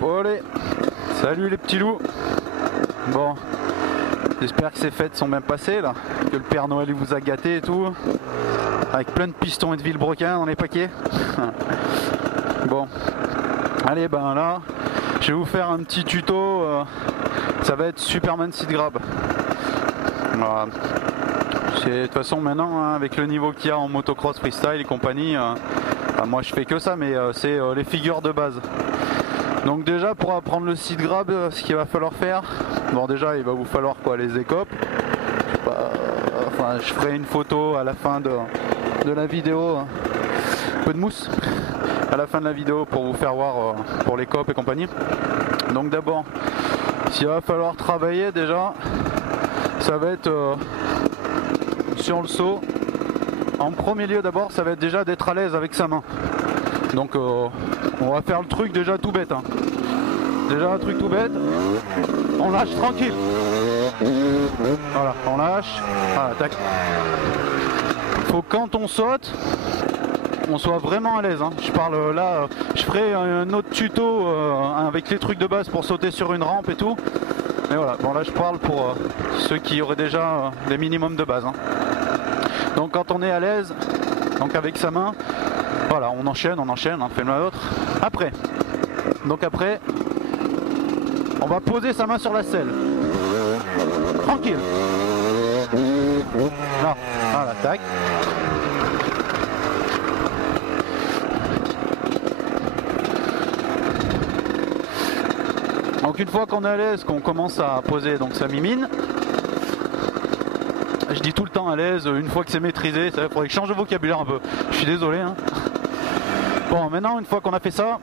Olé. Salut les petits loups. Bon, j'espère que ces fêtes sont bien passées là, que le Père Noël il vous a gâté et tout, avec plein de pistons et de vilebrequins dans les paquets. Bon, allez ben là, je vais vous faire un petit tuto, ça va être Superman Seed Grab. Voilà. De toute façon maintenant, hein, avec le niveau qu'il y a en motocross, freestyle et compagnie, moi je fais que ça, mais c'est les figures de base. Donc déjà pour apprendre le seed grab, ce qu'il va falloir faire, bon déjà il va vous falloir quoi, les écopes. Enfin je ferai une photo à la fin de la vidéo, un peu de mousse à la fin de la vidéo pour vous faire voir pour les copes et compagnie. Donc d'abord, s'il va falloir travailler déjà, ça va être sur le saut. En premier lieu d'abord, ça va être déjà d'être à l'aise avec sa main. Donc on va faire le truc déjà tout bête. Hein. Déjà un truc tout bête. On lâche tranquille. Voilà, on lâche. Voilà, tac. Faut que quand on saute, on soit vraiment à l'aise. Hein. Je parle là, je ferai un autre tuto avec les trucs de base pour sauter sur une rampe et tout. Mais voilà, bon là je parle pour ceux qui auraient déjà les minimums de base. Hein. Donc quand on est à l'aise, donc avec sa main, voilà, on enchaîne, on fait l'un l'autre. Après, on va poser sa main sur la selle. Tranquille. Là, voilà, tac. Donc une fois qu'on est à l'aise, qu'on commence à poser donc sa mimine, je dis tout le temps à l'aise, une fois que c'est maîtrisé, il faudrait que je change de vocabulaire un peu. Je suis désolé. Hein. Bon, maintenant, une fois qu'on a fait ça,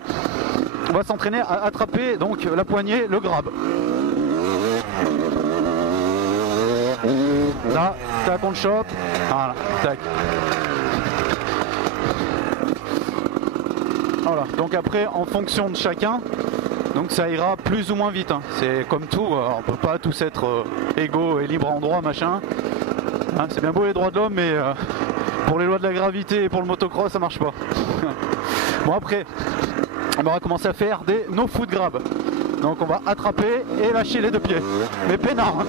on va s'entraîner à attraper donc la poignée, le grab. Là, tac, on le chope. Voilà, tac. Voilà, donc après, en fonction de chacun, donc ça ira plus ou moins vite. Hein. C'est comme tout, on peut pas tous être égaux et libres en droit, machin. Hein, c'est bien beau les droits de l'homme, mais pour les lois de la gravité et pour le motocross, ça marche pas. Bon après, on va commencer à faire des no foot grab. Donc on va attraper et lâcher les deux pieds. Mais peinard. Hein.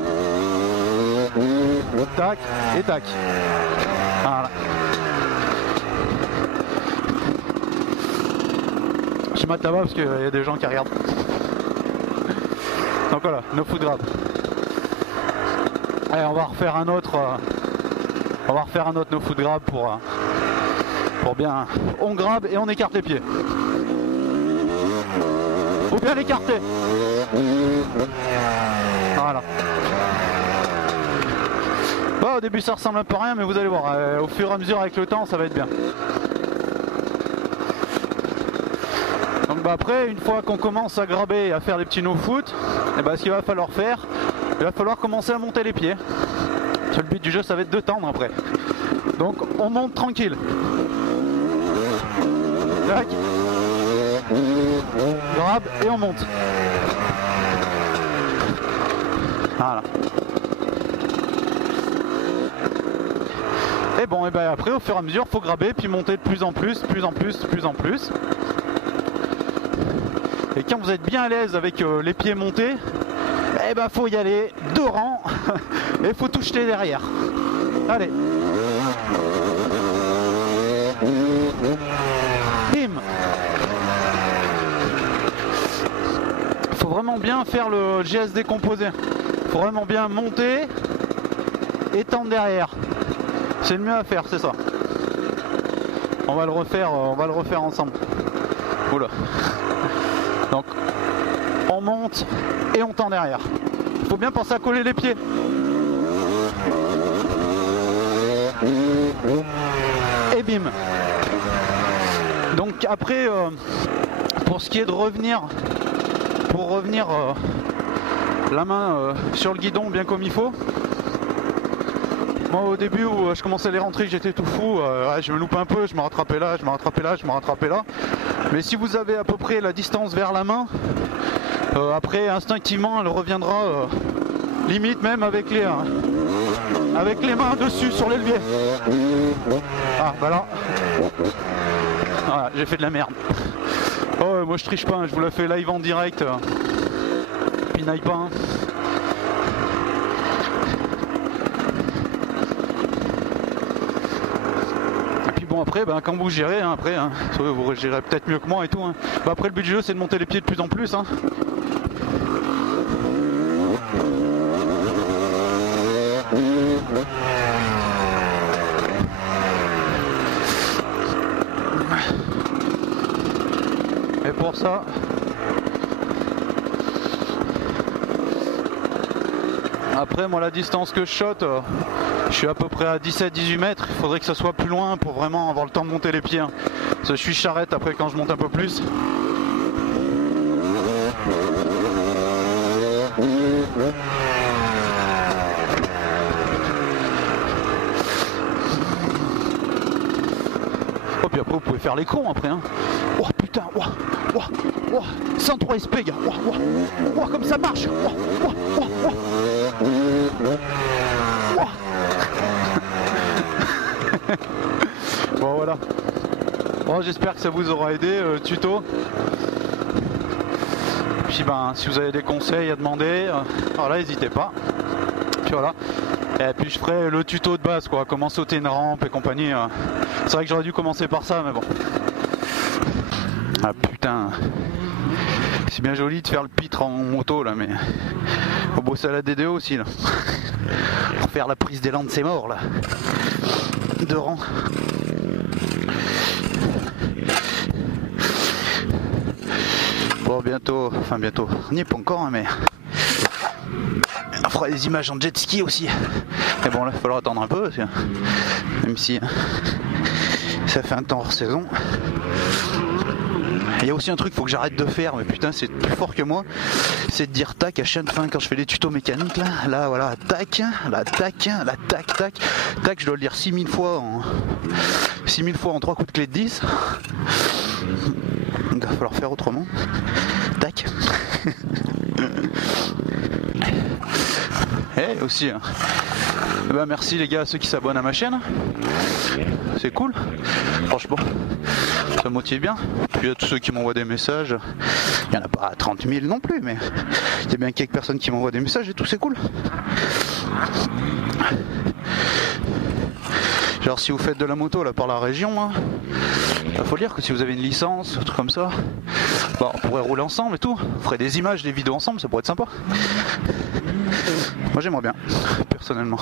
Tac et tac. Voilà. Je mate là-bas parce qu'il y a des gens qui regardent. Donc voilà, no foot grab. Allez, on va refaire un autre. No foot grab pour bien. On grabe et on écarte les pieds. Faut bien l'écarter. Voilà. Bon, au début ça ressemble un peu à rien, mais vous allez voir, au fur et à mesure avec le temps, ça va être bien. Donc bah après, une fois qu'on commence à graber et à faire des petits no foot, et bah, ce qu'il va falloir faire, il va falloir commencer à monter les pieds. Le but du jeu, ça va être de tendre après. Donc on monte tranquille. Tac. Grab et on monte. Voilà. Et bon, et ben après, au fur et à mesure, faut graber puis monter de plus en plus. Et quand vous êtes bien à l'aise avec les pieds montés, eh ben faut y aller deux rangs et faut tout jeter derrière. Allez. Bim. Faut vraiment bien faire le GSD composé. Faut vraiment bien monter et tendre derrière. C'est le mieux à faire, c'est ça. On va le refaire ensemble. Oula. Donc on monte et on tend derrière. Il faut bien penser à coller les pieds. Et bim. Donc après, pour ce qui est de revenir, la main sur le guidon bien comme il faut. Moi au début où je commençais les rentrées, j'étais tout fou, je me loupe un peu, je me rattrapais là. Mais si vous avez à peu près la distance vers la main, après instinctivement elle reviendra limite même avec les mains dessus sur les leviers. Ah bah là, voilà, j'ai fait de la merde. Oh ouais, moi je triche pas, hein, je vous la fais live en direct. Pinaille pas. Hein. Et puis bon après, ben, quand vous gérez, hein, après, hein, vous gérez peut-être mieux que moi et tout. Hein. Ben, après le but du jeu c'est de monter les pieds de plus en plus. Hein. Et pour ça, après moi la distance que je shot, je suis à peu près à 17-18 mètres, il faudrait que ça soit plus loin pour vraiment avoir le temps de monter les pieds. Hein. Parce que je suis charrette après quand je monte un peu plus. Oh puis après vous pouvez faire les cons après hein. Oh putain, oh, oh, oh, 103 SP gars, oh, oh, oh, comme ça marche, oh, oh, oh, oh. Oh. Bon voilà. Bon j'espère que ça vous aura aidé tuto. Puis ben si vous avez des conseils à demander, voilà n'hésitez pas. Puis voilà. Et puis je ferai le tuto de base quoi, comment sauter une rampe et compagnie. C'est vrai que j'aurais dû commencer par ça mais bon. Ah putain. C'est bien joli de faire le pitre en moto là mais faut bosser à la DDO aussi là. Pour faire la prise d'élan de ses morts là. De rang. Bon bientôt, enfin bientôt, on n'y est pas encore hein, mais on fera des images en jet ski aussi. Mais bon là il va falloir attendre un peu parce que, même si ça fait un temps hors saison. Il y a aussi un truc qu'il faut que j'arrête de faire, mais putain c'est plus fort que moi, c'est de dire tac à chaque fin quand je fais les tutos mécaniques là voilà, tac, là tac, là tac, tac, tac, je dois le dire 6000 fois en 3 coups de clé de 10. Donc il va falloir faire autrement. Tac. Et aussi, hein. Ben merci les gars à ceux qui s'abonnent à ma chaîne. C'est cool. Franchement, ça me motive bien. Puis à tous ceux qui m'envoient des messages. Il n'y en a pas 30 000 non plus, mais il y a bien quelques personnes qui m'envoient des messages et tout, c'est cool. Genre si vous faites de la moto là par la région, hein, faut dire que si vous avez une licence, un truc comme ça, bon, on pourrait rouler ensemble et tout. On ferait des images, des vidéos ensemble, ça pourrait être sympa. Moi j'aimerais bien, personnellement.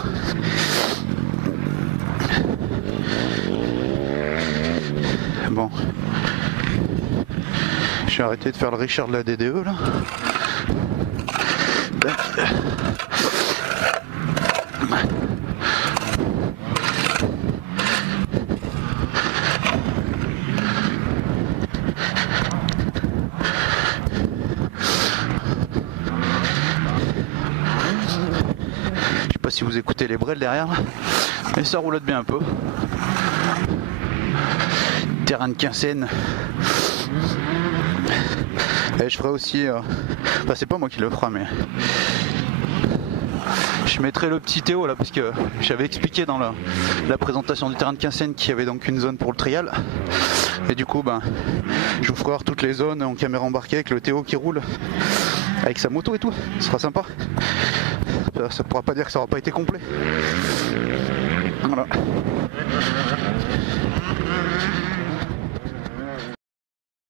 Bon. Je vais arrêter de faire le Richard de la DDE là. Je sais pas si vous écoutez les brels derrière, mais ça roulotte bien un peu. Terrain de Quinssaines. Et je ferai aussi, enfin c'est pas moi qui le fera, mais je mettrai le petit Théo là parce que j'avais expliqué dans la présentation du terrain de Quinssaines qu'il y avait donc une zone pour le trial. Et du coup ben je vous ferai voir toutes les zones en caméra embarquée avec le Théo qui roule avec sa moto et tout, ce sera sympa. Ça pourra pas dire que ça aura pas été complet. Voilà.